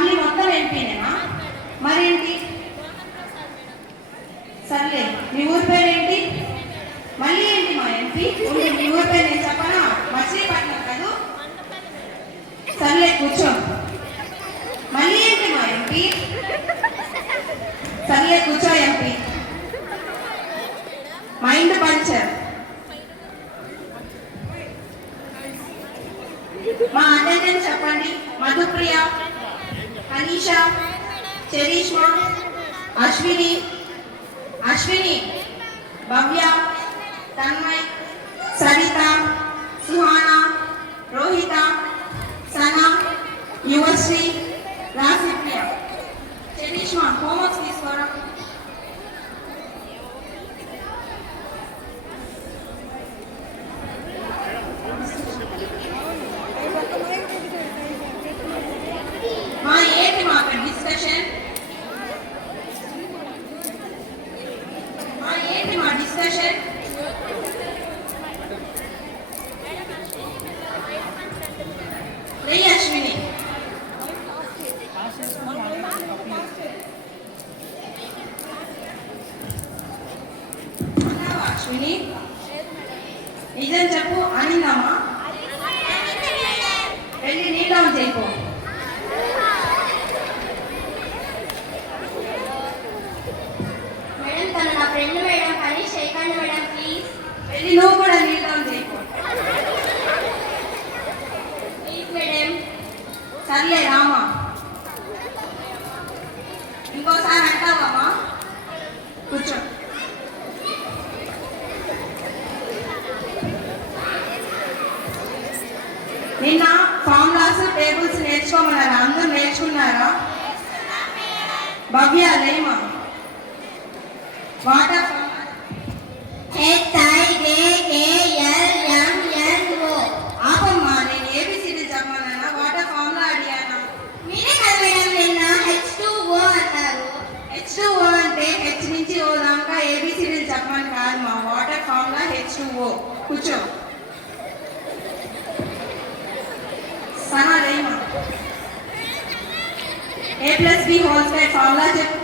Family మొత్తం ఎంపీనేనా? మరేంటి? సర్లే, మీ ఊరి పేరేంటి? మళ్ళీ ఏంటి మా ఎంపీ? మీ ఊరి పేరు నేను చెప్పనా? మచిలీపట్నం కాదు. సర్లే కూర్చో. మళ్ళీ ఏంటి మా ఎంపీ? సర్లే కూర్చో ఎంపీ. Mind puncture. మా అటెండెన్స్ చెప్పండి. మధుప్రియ, అనీషా, చరిష్మా, అశ్విని, భవ్య, తన్మయ్, సరిత, సుహానా, రోహిత, సనా, యువశ్రీ, రాసిప్రియ. చరిష్మా హోంవర్క్స్ తీసుకోరా. ఏంటి మా డిస్కషన్? ఏంటి మా డిస్కషన్? అశ్విని. అశ్విని నిజం చెప్పు, అనిందమ్మా? వెళ్ళి నీళ్ళు ఆన్ చేయకు. వెళ్ళి నువ్వు కూడా నీళ్ళు ఆన్ చేయకు. సర్లే రామా, ఇంకోసారి అంటావమ్మా? కూర్చో. నిన్న ఫార్ములాస్ టేబుల్స్ నేర్చుకోమన్నారా? అందరూ నేర్చుకున్నారా? భవ్య లేమా? వాటర్ ఆపమ్మా, నేను ఏబిసిడి చెప్పమన్నా? వాటర్ ఫార్ములా అడిగానా? H2O అంటే హెచ్ నుంచి ఓ దాకా ఏబిసిడి చెప్పమని కాదు మా. Water formula H2O. కూర్చో. సనా లేమా? A+B హోల్ స్క్వేర్ ఫార్ములా చెప్పు.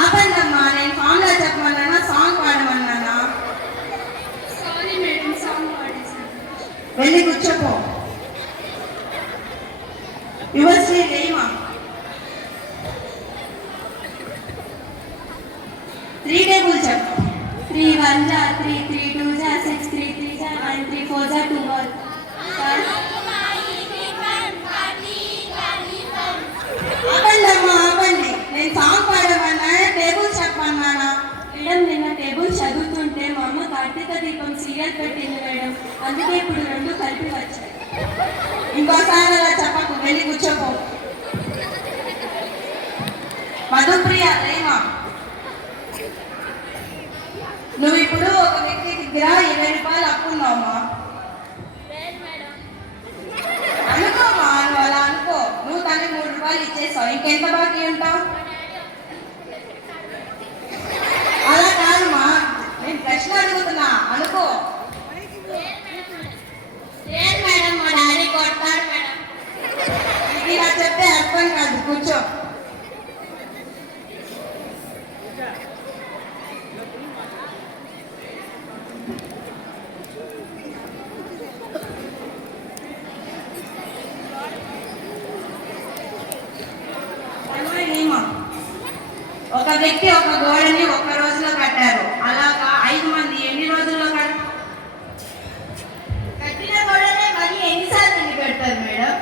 ఆపండమ్మా, నేను ఫార్ములా చెప్పమన్నా సాంగ్ పాడమన్నానా? వెళ్ళి కూర్చోపో. యువశ్రీ లేమా? 3 టేబుల్ చెప్పు. 3 1 जा 3 3 2 जा 6 3 3 जा 9 3 4 जा 2 1. ఆపండమ్మా ఆపండి, నేను సాంగ్ పాడమన్నా టేబుల్ చెప్పమన్నానా? మేడం, నిన్న టేబుల్ చదువుతుంటే మా అమ్మ కార్తీక దీపం సీరియల్ పెట్టింది మేడం, అందుకే ఇప్పుడు 2 కలిపి వచ్చాయి. ఇంకోసారి అలా చెప్పకు. వెళ్ళి కూర్చోపో. మధుప్రియ లేమా? నువ్వు ఇప్పుడు ఒక వ్యక్తి దగ్గర 20 రూపాయలు అప్పున్నావమ్మా? అనుకోమా, నువ్వు అలా అనుకో. నువ్వు తనకి 3 రూపాయలు ఇచ్చేసావు, ఇంకెంత బాకీ ఉంటావు? అలా కాదమ్మా, నేను ప్రశ్న అడుగుతున్నా, అనుకో. ఇది నాకు చెప్తే అర్థం కాదు. కూర్చో. ఒక వ్యక్తి ఒక గోడని 1 రోజులో కట్టారు. అలాగా 5 మంది ఎన్ని రోజుల్లో కట్టిన గోడనే మరి ఎన్నిసార్లు పెడతారు మేడం?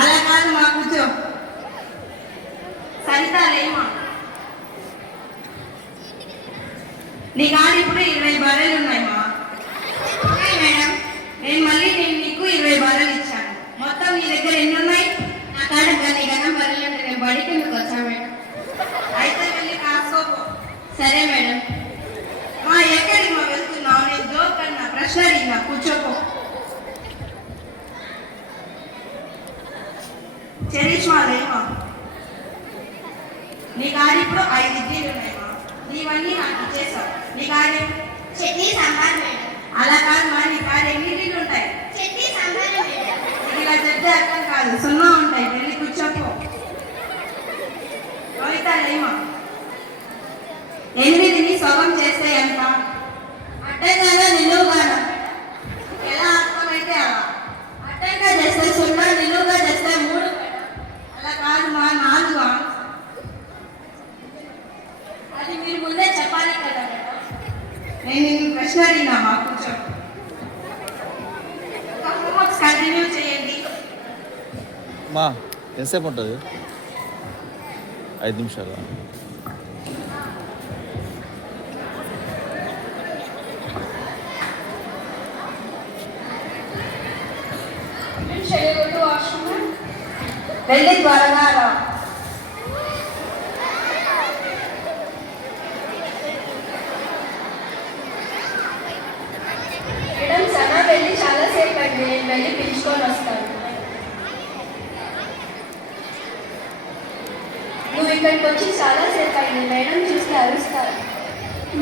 అలా కాదు మా. కూర్చో. సరిత లేమా? నీ కాడ ఇప్పుడు 20 బర్రెలు ఉన్నాయి మా. మేడం, నేను నీకు 20 బర్రెలు ఇచ్చాను. మొత్తం నీ దగ్గర ఎన్ని ఉన్నాయి? నా కాడ గన్నం బర్రెలు అంటే నేను బడికి ఎందుకు వచ్చా మేడం? అయితే వెళ్ళి కాసుకోపో. సరే మేడం. ఎక్కడికి మా వెళ్తున్నావు? నేను జోక్ అన్నా, ప్రశ్న అడిగినా. కూర్చోపో. చరిష్మా లేమా? నీ కాడ ఇప్పుడు 5 ఇడ్లీలు ఉన్నాయమ్మా. నీవన్నీ నాకు ఇచ్చేసావు. నీ కాడ చట్నీ సాంబార్ మేడం. అలా కాదు మా నీ కాదు ఎన్నింటికి ఉంటాయి? చట్నీ సాంబార్ మేడం. ఇలా చెప్తే అర్థం కాదు, సున్నా ఉంటాయి. వెళ్ళి కూర్చోపో. కవిత లేమా? 8ని సగం చేస్తే ఎంత? అడ్డంగానా నిలువుగానా? ఎలా అర్థమైతే అలా. అడ్డంగా చేస్తే 0, నిలువుగా చేస్తే 3 మేడం. అలా కాదు మా 4. అది మీరు ముందే చెప్పాలి కదా మేడం. నేను నిన్ను ప్రశ్న అడిగినా మా కూర్చో. హోంవర్క్స్ కంటిన్యూ చేయండి. మా ఎంతసేపు ఉంటుంది? 5 నిమిషాలు. వెళ్ళి త్వరగా రా. మేడం సనా వెళ్ళి చాలాసేపు అయింది, నేను వెళ్ళి పిలుచుకొని వస్తాను. నువ్వు ఇక్కడికి వచ్చి చాలాసేపు అయింది, మేడం చూస్తే అరుస్తారు.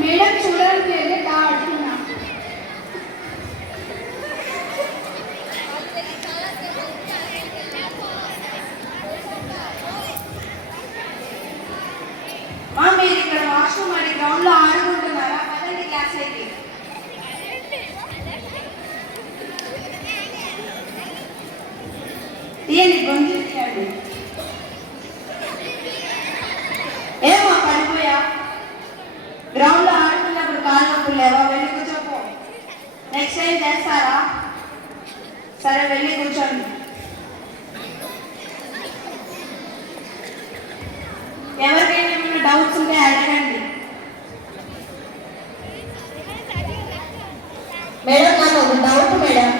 మేడం చూడడానికి వెళ్ళి అడుగుతున్నా. మా మీరు ఇక్కడ వాష్రూమ్ మరి గ్రౌండ్ లో ఆడుకుంటున్నారా? పదండి క్లాస్ అయితే. తీయండి, గొంతు తీయండి. ఏమో పడిపోయా? గ్రౌండ్ లో ఆడుతున్నప్పుడు కాళ్ళు నొప్పులు లేవా? వెళ్ళి కూర్చోపో. నెక్స్ట్ టైం చేస్తారా? సరే వెళ్ళి కూర్చోండి. ఎవరికైనా ఏమైనా డౌట్స్ ఉంటే అడగండి. మేడం నాకు ఒక డౌట్ మేడం.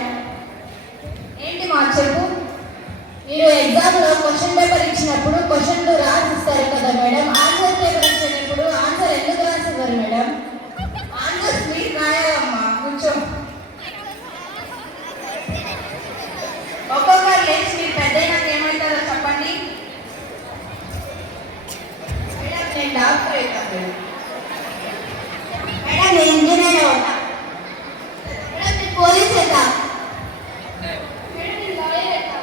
ఏంటి మా చెప్పు. మీరు ఎగ్జామ్లో క్వశ్చన్ పేపర్ ఇచ్చినప్పుడు క్వశ్చన్లు రాసిస్తారు కదా మేడం, ఆన్సర్ పేపర్ ఇచ్చినప్పుడు ఆన్సర్ ఎందుకు రాసివ్వరు మేడం? ఆన్సర్స్ మీరు రాయాలమ్మా, కూర్చో. ఒక్కొక్కరు లేచి మీరు పెద్దయినాక ఏమవుతారో చెప్పండి. మేడం నేను డాక్టర్ అవుతాను. మేడం నేను ఇంజనీర్ అవుతా. మేడం నేను పోలీస్ అవుతా. మేడం నేను లాయర్ అవుతా.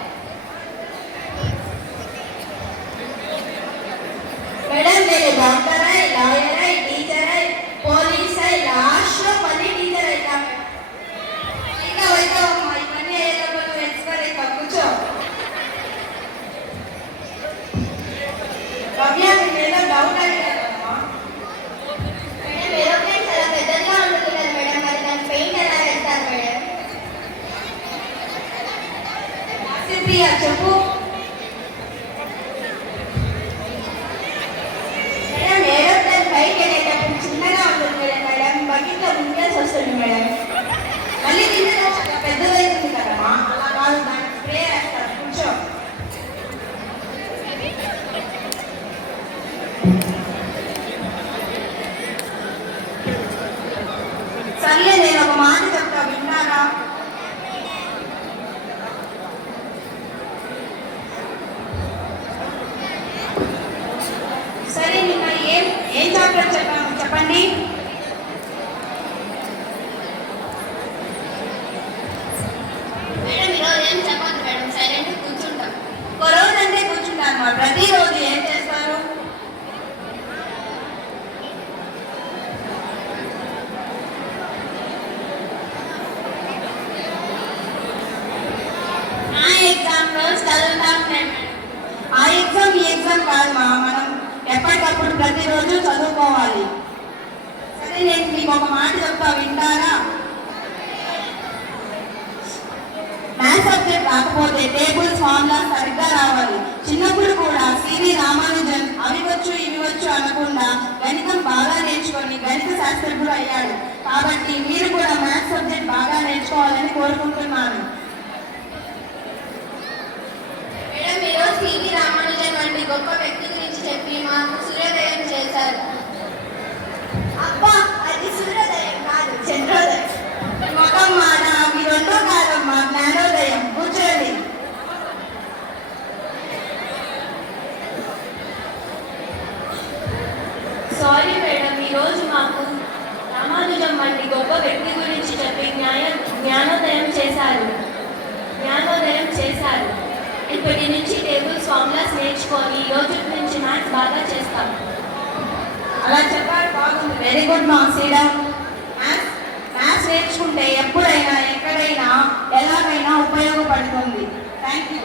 మేడం నేను డాక్టర్ అయి, లాయర్ అయి, టీచర్ అయి, పోలీస్ అయి, లాస్ట్లో మళ్ళీ టీచర్ అవుతా. ఇంకా అవుతావమ్మా, ఇవన్నీ అయ్యేటప్పుడు నువ్వు ఎక్స్పైర్ అవుతావు. కూర్చో. భవ్య మీకు ఏదో డౌట్ అడిగారమ్మా. మేడం ఏరోప్లేన్ చాలా పెద్దగా ఉంటుంది కదా మేడం, మరి దాని పెయింట్ ఎలా వేస్తారు మేడం? ప్రియా చెప్పు. మేడం ఏరోప్లేన్ పైకి వెళ్ళేటప్పుడు చిన్నగా ఉంటుంది కదా మేడం, బకెట్లో ముందేసి వస్తుంది మేడం. మళ్ళీ తింటే పెద్దదైతుంది కదమ్మా. అలా కాదు, దానికి స్ప్రే వేస్తారు. కూర్చో. సర్లే, నేను ఒక మాట చెప్తా, వింటారా? సరే, నిన్న ఏం చాప్టర్ చెప్పాను చెప్పండి. మేడం ఈరోజు ఏం చెప్పాలి మేడం, సైలెంట్ కూర్చుంటాం. ఒక రోజు అంటే కూర్చుంటాను మా. ప్రతిరోజు ఏం చేస్తారు? నా ఎగ్జామ్ రోజు చదువుతాం మేడం. ఆ ఎగ్జామ్ ఈ ఎగ్జామ్ కాదు మా, మనం ఎప్పటికప్పుడు ప్రతిరోజు చదువుకోవాలి. సరే, నేను మీకు ఒక మాట చెప్తా, వింటారా? మ్యాథ్స్ సబ్జెక్ట్ రాకపోతే టేబుల్స్ ఫార్ములా సరిగ్గా రావాలి. చిన్నప్పుడు కూడా సివి రామానుజన్ అవి వచ్చు ఇవి వచ్చు అనకుండా గణితం బాగా నేర్చుకొని గణిత శాస్త్రజ్ఞుడు అయ్యాడు. కాబట్టి మీరు కూడా మ్యాథ్స్ సబ్జెక్ట్ బాగా నేర్చుకోవాలని కోరుకుంటున్నాను. మేడం ఈరోజు సివి రామానుజన్ వంటి గొప్ప వ్యక్తి గురించి చెప్పి మాకు సూర్యోదయం చేశారు. అబ్బా అది సూర్యోదయం కాదు, చంద్రోదయం. మొత్తం మాట మీ రెండో కాదమ్మా, జ్ఞానోదయం. కూర్చోండి. సారీ మేడం, ఈరోజు మాకు రామానుజం వంటి గొప్ప వ్యక్తి గురించి చెప్పి జ్ఞానోదయం చేశారు. ఇప్పటి నుంచి టేబుల్స్ ఫార్ములాస్ నేర్చుకొని ఈ రోజు నుంచి మ్యాథ్స్ బాగా చేస్తాం. అలా చెప్పారు, బాగుంది. వెరీ గుడ్ మా శ్రీరామ్. మ్యాథ్స్ నేర్చుకుంటే ఎప్పుడైనా ఎక్కడైనా ఎలాగైనా ఉపయోగపడుతుంది. Thank you.